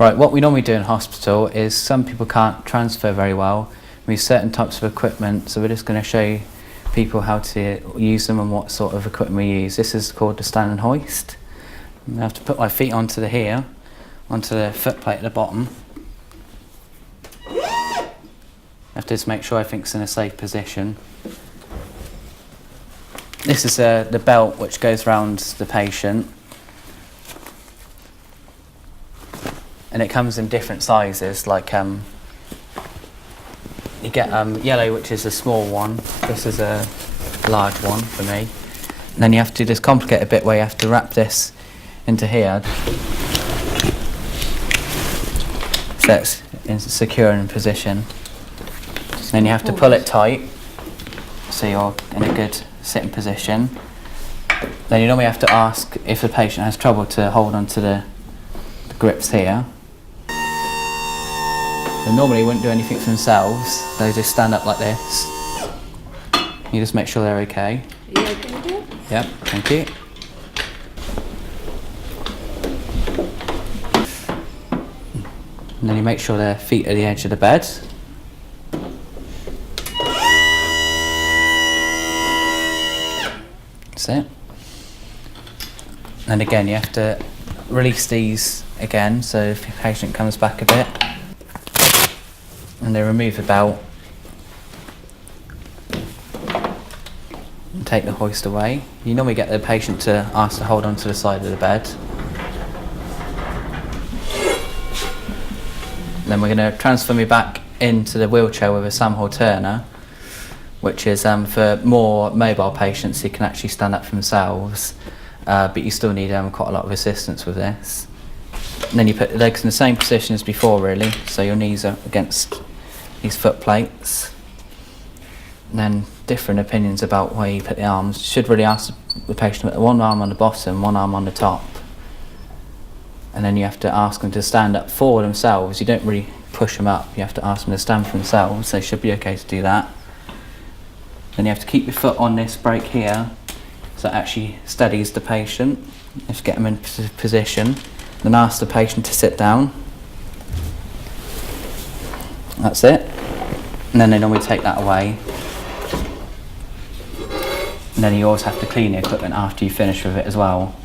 Right, what we normally do in hospital is some people can't transfer very well. We use certain types of equipment, so we're just going to show people how to use them and what sort of equipment we use. This is called the stand and hoist. I have to put my feet onto the foot plate at the bottom. I have to just make sure everything's in a safe position. This is the belt which goes around the patient. And it comes in different sizes, like you get yellow, which is a small one. This is a large one for me. And then you have to just complicate a bit where you have to wrap this into here, so it's secure in position. And then you have to pull it tight, so you're in a good sitting position. Then you normally have to ask if the patient has trouble to hold onto the grips here. They normally wouldn't do anything for themselves, they just stand up like this. You just make sure they're okay. Are you okay with it? Yep, thank you. And then you make sure their feet are at the edge of the bed. That's it. And again, you have to release these again, so if the patient comes back a bit. And they remove the belt and take the hoist away. You normally get the patient to ask to hold on to the side of the bed. Then we're going to transfer me back into the wheelchair with a Sam Turner, which is for more mobile patients who can actually stand up for themselves, but you still need quite a lot of assistance with this. And then you put the legs in the same position as before, really, so your knees are against these foot plates. And then different opinions about where you put the arms. You should really ask the patient to put one arm on the bottom, one arm on the top. And then you have to ask them to stand up for themselves. You don't really push them up, you have to ask them to stand for themselves. They should be okay to do that. Then you have to keep your foot on this brake here, so it actually steadies the patient. You have to get them in position. Then ask the patient to sit down. That's it. And then they normally take that away. And then you always have to clean the equipment after you finish with it as well.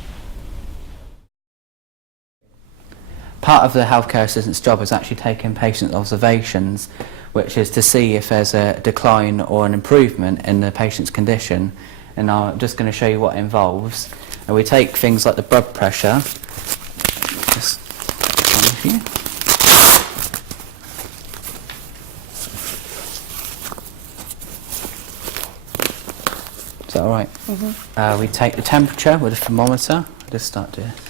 Part of the healthcare assistant's job is actually taking patient observations, which is to see if there's a decline or an improvement in the patient's condition. And I'm just going to show you what it involves. And we take things like the blood pressure. Just here. Is that alright? Mm-hmm. We take the temperature with a thermometer. I'll just start doing this.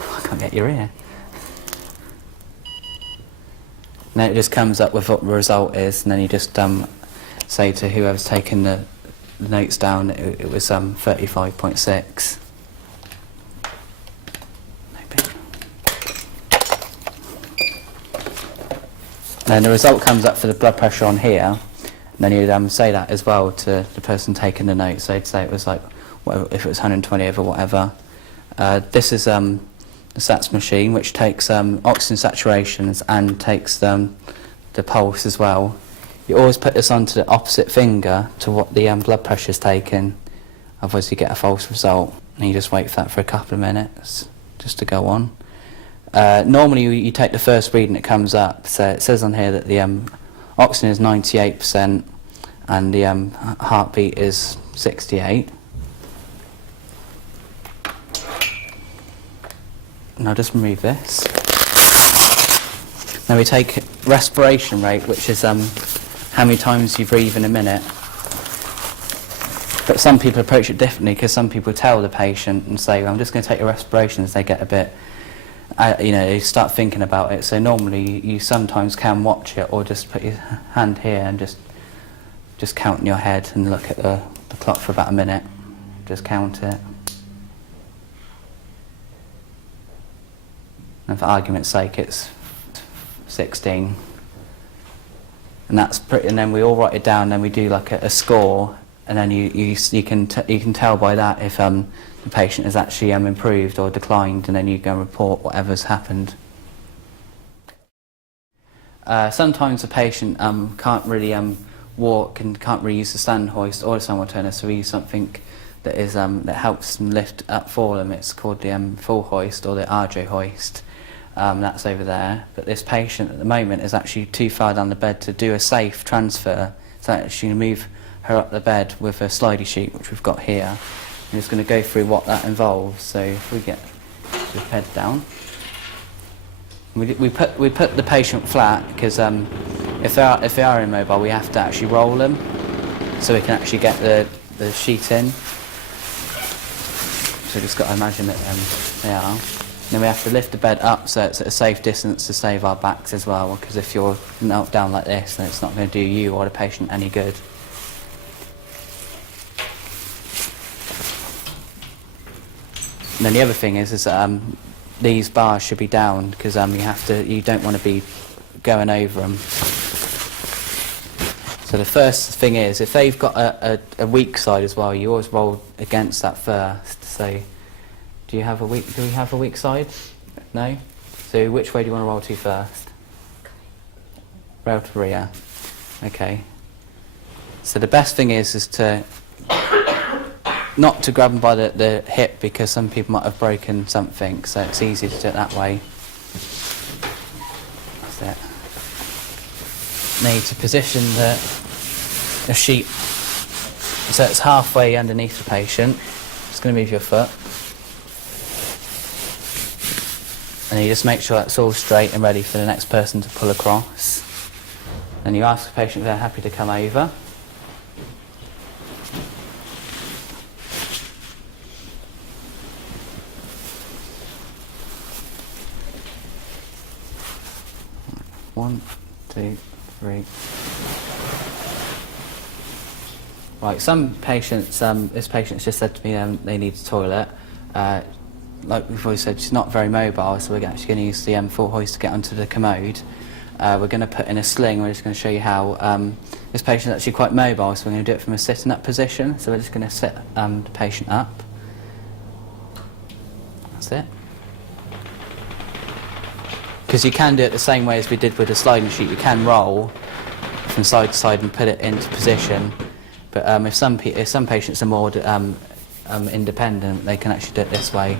I can't get your ear. And then it just comes up with what the result is, and then you just say to whoever's taking the notes down, it was 35.6. And the result comes up for the blood pressure on here, and then you'd say that as well to the person taking the notes. So you'd say it was like, if it was 120 over whatever. This is the SATS machine, which takes oxygen saturations and takes the pulse as well. You always put this onto the opposite finger to what the blood pressure is taken, otherwise you get a false result. And you just wait for that for a couple of minutes, just to go on. Normally you take the first reading that comes up, so it says on here that the oxygen is 98% and the heartbeat is 68. And I'll just remove this. Now we take respiration rate, which is how many times you breathe in a minute. But some people approach it differently, because some people tell the patient and say, well, I'm just going to take your respiration, as they get a bit, they start thinking about it. So normally you sometimes can watch it, or just put your hand here and just count in your head and look at the clock for about a minute. Just count it. And for argument's sake, it's 16. And that's pretty. And then we all write it down. Then we do like a score, and then you can tell by that if the patient has actually improved or declined, and then you go and report whatever's happened. Sometimes the patient can't really walk and can't really use the stand hoist or the someone turner, so we use something that is that helps them lift up for them. It's called the full hoist or the RJ hoist. That's over there. But this patient at the moment is actually too far down the bed to do a safe transfer, so actually move her up the bed with a slidey sheet, which we've got here. I'm just going to go through what that involves. So if we get the head down, we put the patient flat, because if they are immobile, we have to actually roll them so we can actually get the sheet in. So just got to imagine that they are. And then we have to lift the bed up so it's at a safe distance to save our backs as well, because if you're knelt down like this, then it's not going to do you or the patient any good. And then the other thing is these bars should be down, because you don't want to be going over them. So the first thing is, if they've got a weak side as well, you always roll against that first. So do we have a weak side? No? So which way do you want to roll to first? Roll to rear. Okay. So the best thing is to not to grab them by the hip, because some people might have broken something, so it's easier to do it that way. That's it. Need to position the sheet so it's halfway underneath the patient. Just going to move your foot. And you just make sure that's all straight and ready for the next person to pull across. And you ask the patient if they're happy to come over. One, two, three. Right, some patients, this patient's just said to me they need a toilet. Like we've always said, she's not very mobile, so we're actually going to use the full hoist to get onto the commode. We're going to put in a sling. We're just going to show you how this patient's actually quite mobile, so we're going to do it from a sitting up position. So we're just going to sit the patient up. That's it. Because you can do it the same way as we did with the sliding sheet. You can roll from side to side and put it into position. But if some patients are more independent, they can actually do it this way.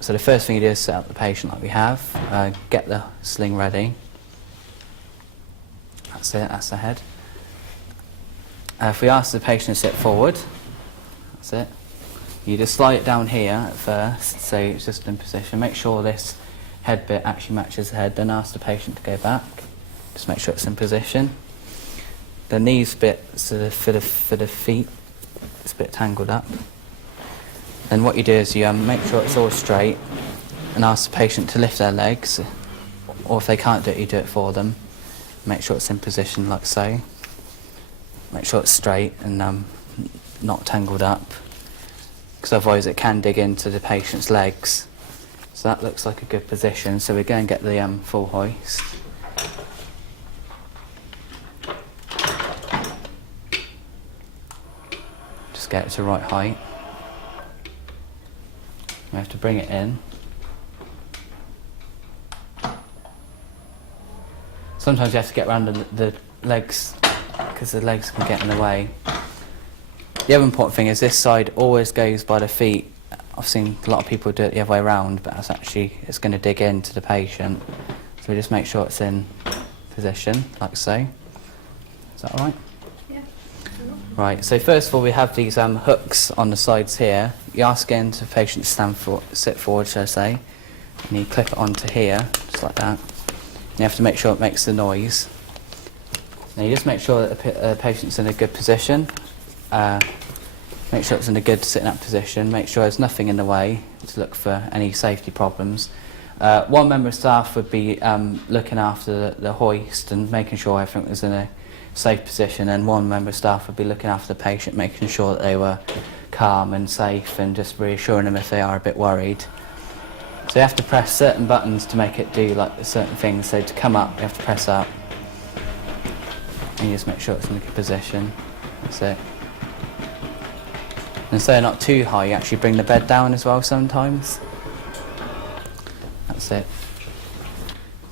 So the first thing you do is set up the patient like we have, get the sling ready. That's it, that's the head. If we ask the patient to sit forward, that's it. You just slide it down here at first, so it's just in position. Make sure this head bit actually matches the head, then ask the patient to go back. Just make sure it's in position. The knees bit, so for the feet, it's a bit tangled up. Then what you do is you make sure it's all straight and ask the patient to lift their legs, or if they can't do it, you do it for them. Make sure it's in position like so. Make sure it's straight and not tangled up, because otherwise it can dig into the patient's legs. So that looks like a good position, so we're going to get the full hoist. Just get it to the right height. We have to bring it in. Sometimes you have to get around the legs, because the legs can get in the way. The other important thing is this side always goes by the feet. I've seen a lot of people do it the other way around, but it's going to dig into the patient. So we just make sure it's in position, like so. Is that all right? Yeah. Right, so first of all we have these hooks on the sides here. You ask again to the patient to sit forward, shall I say, and you clip it onto here, just like that. And you have to make sure it makes the noise. Now you just make sure that the patient's in a good position. Make sure it's in a good sitting up position. Make sure there's nothing in the way to look for any safety problems. One member of staff would be looking after the hoist and making sure everything was in a safe position, and one member of staff would be looking after the patient, making sure that they were calm and safe and just reassuring them if they are a bit worried. So you have to press certain buttons to make it do like certain things. So to come up, you have to press up. And you just make sure it's in a good position. That's it. And so not too high, you actually bring the bed down as well sometimes. That's it.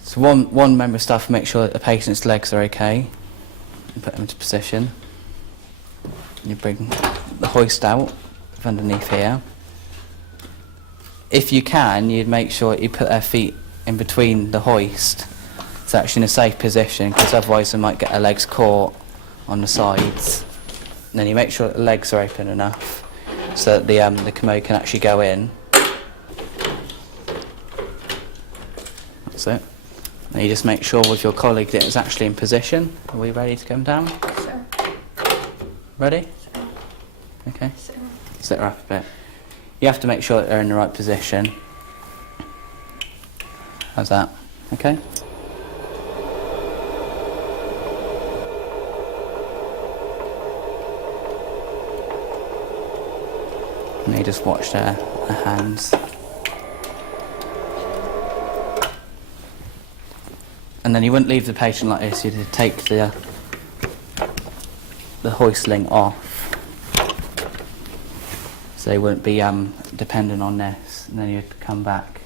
So one member of staff, make sure that the patient's legs are okay. And put them into position. You bring the hoist out from underneath here. If you can, you'd make sure you put their feet in between the hoist. It's actually in a safe position, because otherwise they might get their legs caught on the sides. And then you make sure that the legs are open enough so that the commode can actually go in. That's it. And you just make sure with your colleague that it's actually in position. Are we ready to come down? Sure. Ready? Sure. Okay. Sure. Sit her up a bit. You have to make sure that they're in the right position. How's that? Okay? And you just watch their hands. And then you wouldn't leave the patient like this, you'd take the hoistling off. So they wouldn't be dependent on this, and then you'd come back